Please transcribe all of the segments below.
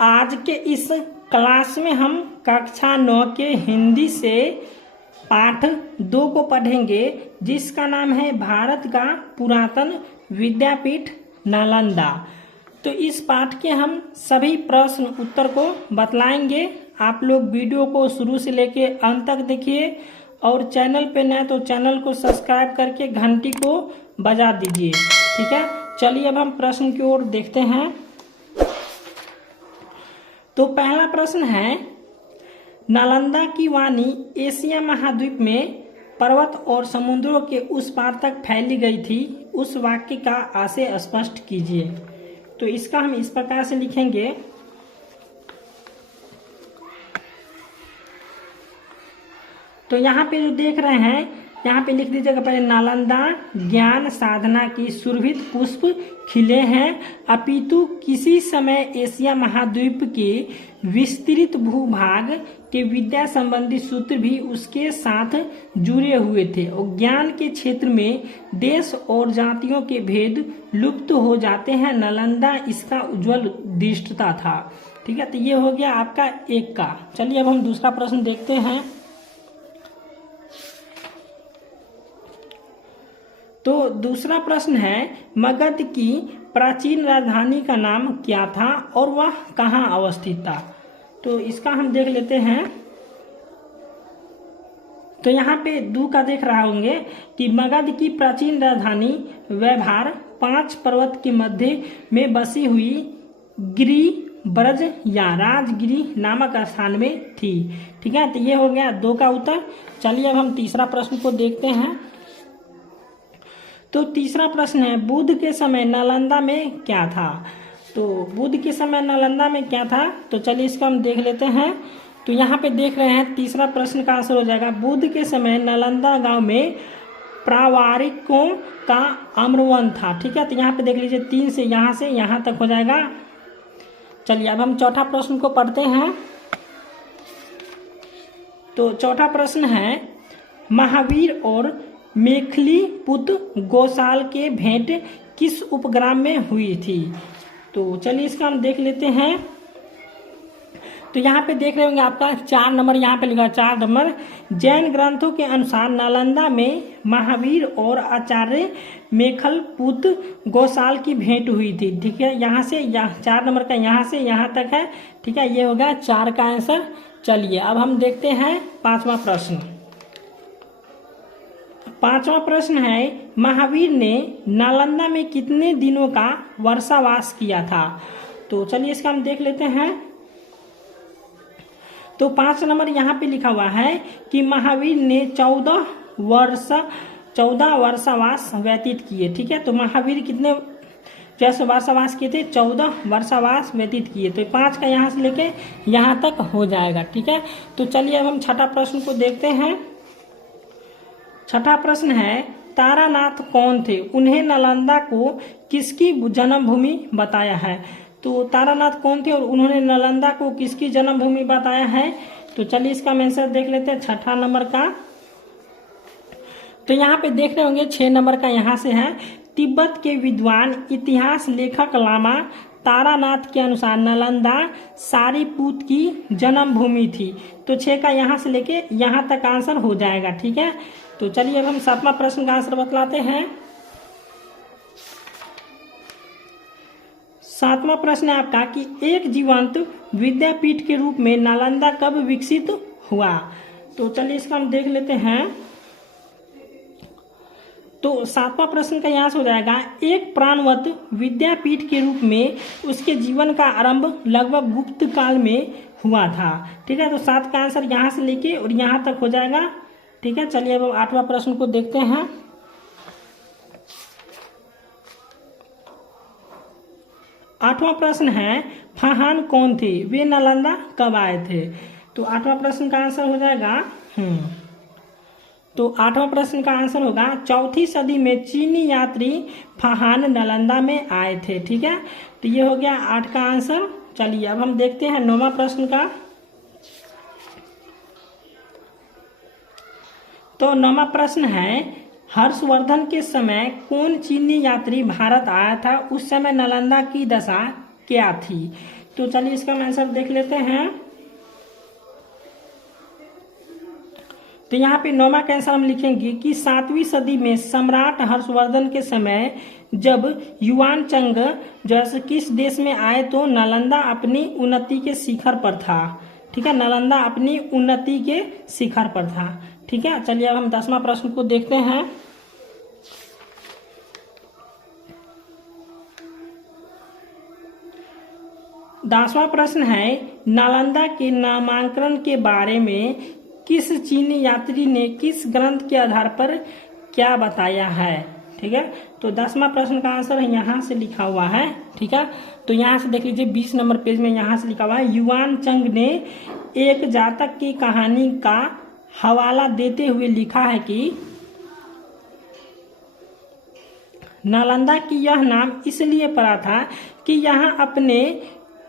आज के इस क्लास में हम कक्षा 9 के हिंदी से पाठ 2 को पढ़ेंगे, जिसका नाम है भारत का पुरातन विद्यापीठ नालंदा। तो इस पाठ के हम सभी प्रश्न उत्तर को बतलाएंगे। आप लोग वीडियो को शुरू से लेके अंत तक देखिए और चैनल पे नए तो चैनल को सब्सक्राइब करके घंटी को बजा दीजिए। ठीक है, चलिए अब हम प्रश्न की ओर देखते हैं। तो पहला प्रश्न है, नालंदा की वाणी एशिया महाद्वीप में पर्वत और समुद्रों के उस पार तक फैली गई थी, उस वाक्य का आशय स्पष्ट कीजिए। तो इसका हम इस प्रकार से लिखेंगे, तो यहाँ पे जो देख रहे हैं यहाँ पे लिख दीजिएगा पहले, नालंदा ज्ञान साधना की सुरभित पुष्प खिले हैं, अपितु किसी समय एशिया महाद्वीप के विस्तृत भूभाग के विद्या संबंधी सूत्र भी उसके साथ जुड़े हुए थे और ज्ञान के क्षेत्र में देश और जातियों के भेद लुप्त हो जाते हैं। नालंदा इसका उज्जवल दृष्टता था। ठीक है, तो ये हो गया आपका एक का। चलिए अब हम दूसरा प्रश्न देखते हैं। तो दूसरा प्रश्न है, मगध की प्राचीन राजधानी का नाम क्या था और वह कहाँ अवस्थित था। तो इसका हम देख लेते हैं। तो यहाँ पे दू का देख रहा होंगे कि मगध की प्राचीन राजधानी वैभार 5 पर्वत के मध्य में बसी हुई गिरि ब्रज या राजगिरी नामक स्थान में थी। ठीक है, तो ये हो गया 2 का उत्तर। चलिए अब हम तीसरा प्रश्न को देखते हैं। तो तीसरा प्रश्न है, बुद्ध के समय नालंदा में क्या था। तो बुद्ध के समय नालंदा में क्या था, तो चलिए इसको हम देख लेते हैं। तो यहाँ पे देख रहे हैं तीसरा प्रश्न का आंसर हो जाएगा, बुद्ध के समय नालंदा गांव में प्रावारिकों का आम्रवन था। ठीक है, तो यहाँ पे देख लीजिए 3 से यहाँ तक हो जाएगा। चलिए अब हम चौथा प्रश्न को पढ़ते हैं। तो चौथा प्रश्न है, महावीर और मेखली पुत्र गोसाल के भेंट किस उपग्राम में हुई थी। तो चलिए इसका हम देख लेते हैं। तो यहाँ पे देख रहे होंगे आपका 4 नंबर यहाँ पे लिखा 4 नंबर। जैन ग्रंथों के अनुसार नालंदा में महावीर और आचार्य मेखल पुत्र गोसाल की भेंट हुई थी। ठीक है, यहाँ से 4 नंबर का यहाँ से यहाँ तक है। ठीक है, ये होगा 4 का आंसर। चलिए अब हम देखते हैं 5वां प्रश्न। 5वां प्रश्न है, महावीर ने नालंदा में कितने दिनों का वर्षावास किया था। तो चलिए इसका हम देख लेते हैं। तो 5 नंबर यहाँ पे लिखा हुआ है कि महावीर ने 14 वर्षावास व्यतीत किए। ठीक है, तो महावीर कितने जैसे वर्षावास किए थे, 14 वर्षावास व्यतीत किए। तो 5 का यहाँ से लेके यहाँ तक हो जाएगा। ठीक है, तो चलिए अब हम छठा प्रश्न को देखते हैं। छठा प्रश्न है, तारानाथ कौन थे, उन्हें नालंदा को किसकी जन्मभूमि बताया है। तो तारानाथ कौन थे और उन्होंने नालंदा को किसकी जन्मभूमि बताया है। तो चलिए इसका आंसर देख लेते हैं 6 नंबर का। तो यहाँ पे देख रहे होंगे 6 नंबर का यहाँ से है, तिब्बत के विद्वान इतिहास लेखक लामा तारानाथ के अनुसार नालंदा सारीपुत की जन्मभूमि थी। तो 6 का यहाँ से लेके यहाँ तक आंसर हो जाएगा। ठीक है, तो चलिए अब हम 7वां प्रश्न का आंसर बतलाते हैं। 7वां प्रश्न है आपका कि एक जीवंत विद्यापीठ के रूप में नालंदा कब विकसित हुआ। तो चलिए इसका हम देख लेते हैं। तो 7वां प्रश्न का यहाँ से हो जाएगा, एक प्राणवत विद्यापीठ के रूप में उसके जीवन का आरंभ लगभग गुप्त काल में हुआ था। ठीक है, तो 7 का आंसर यहाँ से लेके और यहाँ तक हो जाएगा। ठीक है, चलिए अब 8वां प्रश्न को देखते हैं। 8वां प्रश्न है, फाहान कौन थे, वे नालंदा कब आए थे। तो 8वां प्रश्न का आंसर हो जाएगा तो 8वां प्रश्न का आंसर होगा, 4वीं सदी में चीनी यात्री फाहान नालंदा में आए थे। ठीक है, तो ये हो गया 8 का आंसर। चलिए अब हम देखते हैं 9वां प्रश्न का। तो 9वां प्रश्न है, हर्षवर्धन के समय कौन चीनी यात्री भारत आया था, उस समय नालंदा की दशा क्या थी। तो चलिए इसका आंसर देख लेते हैं। तो यहाँ पे 9वां का आंसर हम लिखेंगे कि 7वीं सदी में सम्राट हर्षवर्धन के समय जब युआन चंग जैसे किस देश में आए तो नालंदा अपनी उन्नति के शिखर पर था। ठीक है, नालंदा अपनी उन्नति के शिखर पर था। ठीक है, चलिए अब हम 10वां प्रश्न को देखते हैं। दसवां प्रश्न है, नालंदा के नामांकन के बारे में किस चीनी यात्री ने किस ग्रंथ के आधार पर क्या बताया है। ठीक है, तो 10वां प्रश्न का आंसर यहाँ से लिखा हुआ है। ठीक है, तो यहाँ से देख लीजिए 20 नंबर पेज में यहाँ से लिखा हुआ है, युआन चंग ने एक जातक की कहानी का हवाला देते हुए लिखा है कि नालंदा की यह नाम इसलिए पड़ा था कि यहाँ अपने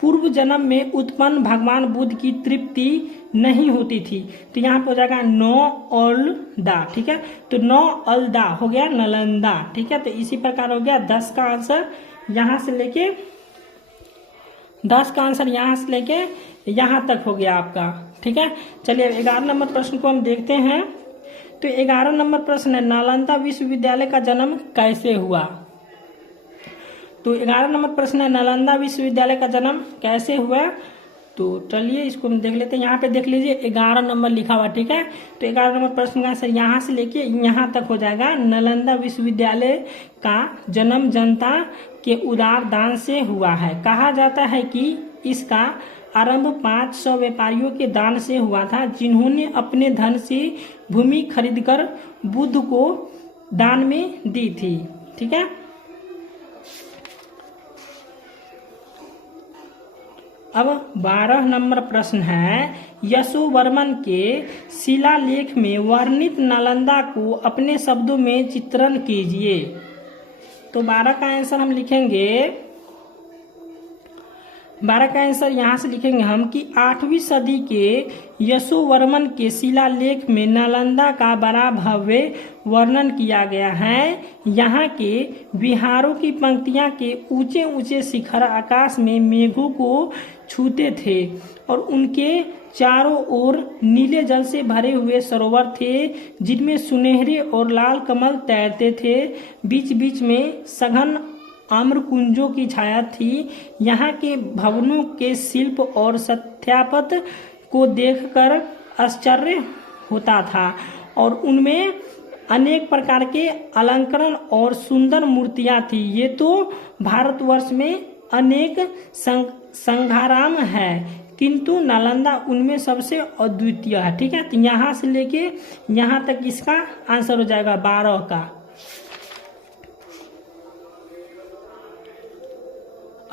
पूर्व जन्म में उत्पन्न भगवान बुद्ध की तृप्ति नहीं होती थी। तो यहाँ पे हो जाएगा नौलदा। ठीक है, तो नौलदा हो गया नालंदा। ठीक है, तो इसी प्रकार हो गया 10 का आंसर यहाँ से लेके 10 का आंसर यहाँ से लेके यहाँ तक हो गया आपका। ठीक है, चलिए 11 नंबर प्रश्न को हम देखते हैं। तो 11 नंबर प्रश्न है, नालंदा विश्वविद्यालय का जन्म कैसे हुआ। तो 11 नंबर प्रश्न है, नालंदा विश्वविद्यालय का जन्म कैसे हुआ। तो चलिए इसको हम देख लेते हैं। यहाँ पे देख लीजिए 11 नंबर लिखा हुआ। ठीक है, तो 11 नंबर प्रश्न का आंसर यहाँ से लेके यहाँ तक हो जाएगा। नालंदा विश्वविद्यालय का जन्म जनता के उदार दान से हुआ है। कहा जाता है कि इसका आरंभ 500 व्यापारियों के दान से हुआ था, जिन्होंने अपने धन से भूमि खरीदकर बुद्ध को दान में दी थी। ठीक है, अब 12 नंबर प्रश्न है, यशोवर्मन के शिलालेख में वर्णित नालंदा को अपने शब्दों में चित्रण कीजिए। तो 12 का आंसर हम लिखेंगे, 12 का आंसर यहाँ से लिखेंगे हम कि 8वीं सदी के यशोवर्मन के शिलालेख में नालंदा का बड़ा भव्य वर्णन किया गया है। यहाँ के विहारों की पंक्तियाँ के ऊंचे ऊंचे शिखर आकाश में मेघों को छूते थे और उनके चारों ओर नीले जल से भरे हुए सरोवर थे, जिनमें सुनहरे और लाल कमल तैरते थे। बीच बीच में सघन आम्रकुंजों की छाया थी। यहाँ के भवनों के शिल्प और स्थापत्य को देखकर आश्चर्य होता था और उनमें अनेक प्रकार के अलंकरण और सुंदर मूर्तियां थी। ये तो भारतवर्ष में अनेक संघाराम है, किंतु नालंदा उनमें सबसे अद्वितीय है। ठीक है, तो यहाँ से लेके यहाँ तक इसका आंसर हो जाएगा 12 का।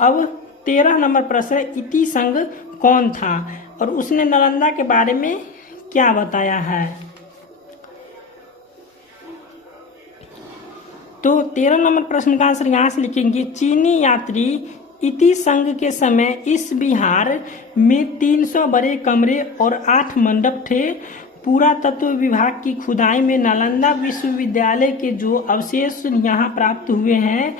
अब 13 नंबर प्रश्न, इति संघ कौन था और उसने नालंदा के बारे में क्या बताया है। तो 13 नंबर प्रश्न का आंसर यहाँ से लिखेंगे, चीनी यात्री इति संघ के समय इस विहार में 300 बड़े कमरे और 8 मंडप थे। पुरातत्व विभाग की खुदाई में नालंदा विश्वविद्यालय के जो अवशेष यहाँ प्राप्त हुए हैं,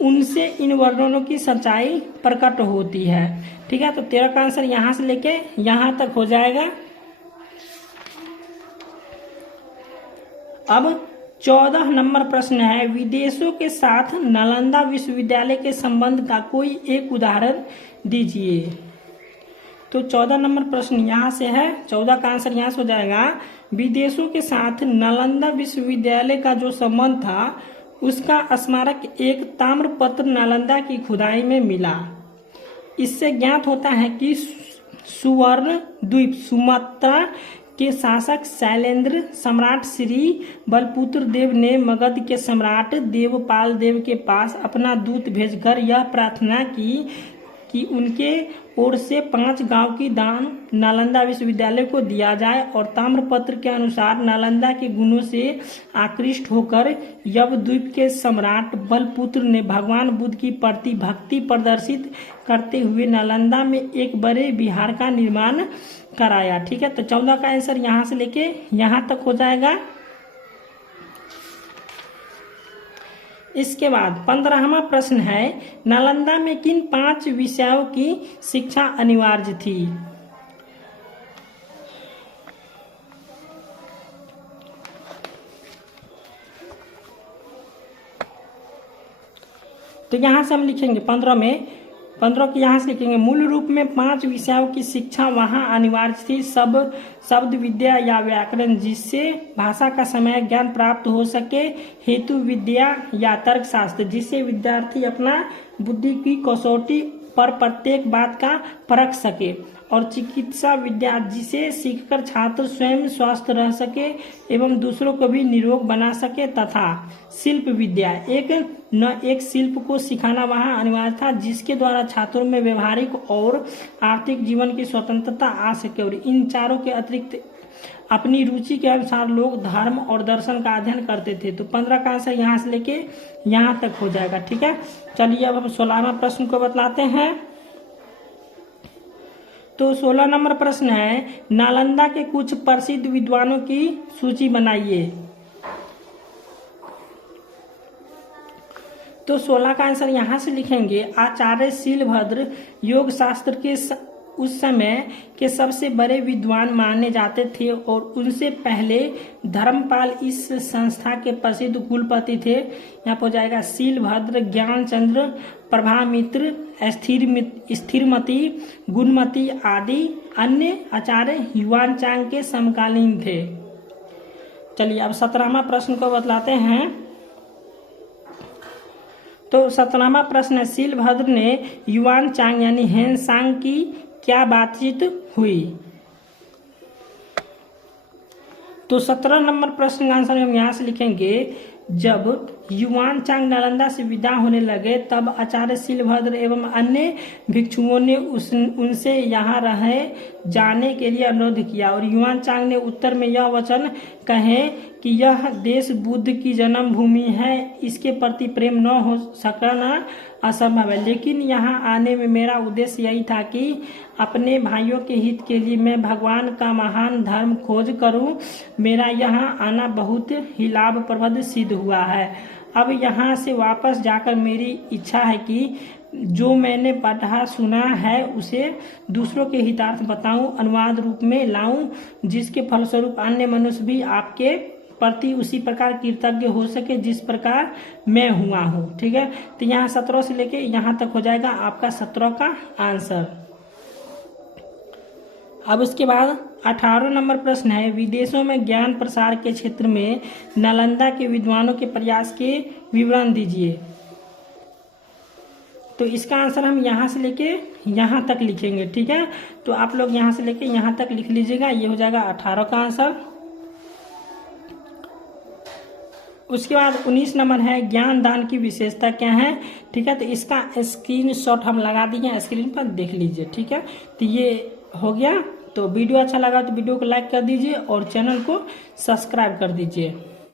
उनसे इन वर्णनों की सच्चाई प्रकट होती है। ठीक है, तो 13 का आंसर यहाँ से लेके यहाँ तक हो जाएगा। अब 14 नंबर प्रश्न है, विदेशों के साथ नालंदा विश्वविद्यालय के संबंध का कोई एक उदाहरण दीजिए। तो 14 नंबर प्रश्न यहाँ से है, 14 का आंसर यहाँ से हो जाएगा, विदेशों के साथ नालंदा विश्वविद्यालय का जो संबंध था उसका स्मारक एक ताम्रपत्र नालंदा की खुदाई में मिला। इससे ज्ञात होता है कि सुवर्ण द्वीप सुमात्रा के शासक शैलेंद्र सम्राट श्री बलपुत्र देव ने मगध के सम्राट देवपाल देव के पास अपना दूत भेजकर यह प्रार्थना की कि उनके ओर से 5 गांव की दान नालंदा विश्वविद्यालय को दिया जाए और ताम्रपत्र के अनुसार नालंदा के गुणों से आकृष्ट होकर यवद्वीप के सम्राट बलपुत्र ने भगवान बुद्ध की प्रति भक्ति प्रदर्शित करते हुए नालंदा में एक बड़े विहार का निर्माण कराया। ठीक है, तो 14 का आंसर यहाँ से लेके यहाँ तक हो जाएगा। इसके बाद 15वां प्रश्न है, नालंदा में किन 5 विषयों की शिक्षा अनिवार्य थी? तो यहां से हम लिखेंगे 15 की यहाँ से लिखेंगे, मूल रूप में 5 विषयों की शिक्षा वहाँ अनिवार्य थी। शब्द विद्या या व्याकरण, जिससे भाषा का समय ज्ञान प्राप्त हो सके, हेतु विद्या या तर्कशास्त्र, जिससे विद्यार्थी अपना बुद्धि की कसौटी पर प्रत्येक बात का परख सके, और चिकित्सा विद्या, जिसे सीखकर छात्र स्वयं स्वस्थ रह सके एवं दूसरों को भी निरोग बना सके, तथा शिल्प विद्या, एक शिल्प को सिखाना वहाँ अनिवार्य था, जिसके द्वारा छात्रों में व्यवहारिक और आर्थिक जीवन की स्वतंत्रता आ सके। और इन चारों के अतिरिक्त अपनी रुचि के अनुसार लोग धर्म और दर्शन का अध्ययन करते थे। तो 15 का आंसर यहाँ से लेके यहाँ तक हो जाएगा। ठीक है, चलिए अब हम 16वां प्रश्न को बतलाते हैं। तो 16 नंबर प्रश्न है, नालंदा के कुछ प्रसिद्ध विद्वानों की सूची बनाइए। तो 16 का आंसर यहाँ से लिखेंगे, आचार्य शीलभद्र योग शास्त्र के उस समय के सबसे बड़े विद्वान माने जाते थे, और उनसे पहले धर्मपाल इस संस्था के प्रसिद्ध कुलपति थे। यहाँ पर हो जाएगा शीलभद्र, ज्ञानचंद्र, प्रभामित्र, स्थिरमती, गुणमती आदि अन्य आचार्य युवानचांग के समकालीन थे। चलिए अब 17वां प्रश्न को बतलाते हैं। तो 17वां प्रश्न है, शीलभद्र ने युवानचांग यानी हेनसांग की क्या बातचीत हुई? तो 17 नंबर प्रश्न का आंसर हम यहाँ से लिखेंगे, जब युवानचांग नालंदा से विदा होने लगे, तब आचार्य शीलभद्र एवं अन्य भिक्षुओं ने उनसे यहाँ रहे जाने के लिए अनुरोध किया, और युवानचांग ने उत्तर में यह वचन कहे कि यह देश बुद्ध की जन्मभूमि है, इसके प्रति प्रेम न हो सकना असंभव है, लेकिन यहाँ आने में मेरा उद्देश्य यही था कि अपने भाइयों के हित के लिए मैं भगवान का महान धर्म खोज करूं। मेरा यहाँ आना बहुत ही लाभप्रद सिद्ध हुआ है। अब यहाँ से वापस जाकर मेरी इच्छा है कि जो मैंने पढ़ा सुना है उसे दूसरों के हितार्थ बताऊं, अनुवाद रूप में लाऊं, जिसके फलस्वरूप अन्य मनुष्य भी आपके प्रति उसी प्रकार कृतज्ञ हो सके जिस प्रकार मैं हुआ हूँ। ठीक है, तो यहाँ 17 से लेके यहाँ तक हो जाएगा आपका 17 का आंसर। अब उसके बाद 18 नंबर प्रश्न है, विदेशों में ज्ञान प्रसार के क्षेत्र में नालंदा के विद्वानों के प्रयास के विवरण दीजिए। तो इसका आंसर हम यहाँ से लेके यहाँ तक लिखेंगे। ठीक है, तो आप लोग यहाँ से लेके यहाँ तक लिख लीजिएगा, ये हो जाएगा 18 का आंसर। उसके बाद 19 नंबर है, ज्ञान दान की विशेषता क्या है? ठीक है, तो इसका स्क्रीनशॉट हम लगा दिए स्क्रीन पर, देख लीजिए। ठीक है, तो ये हो गया। तो वीडियो अच्छा लगा तो वीडियो को लाइक कर दीजिए और चैनल को सब्सक्राइब कर दीजिए।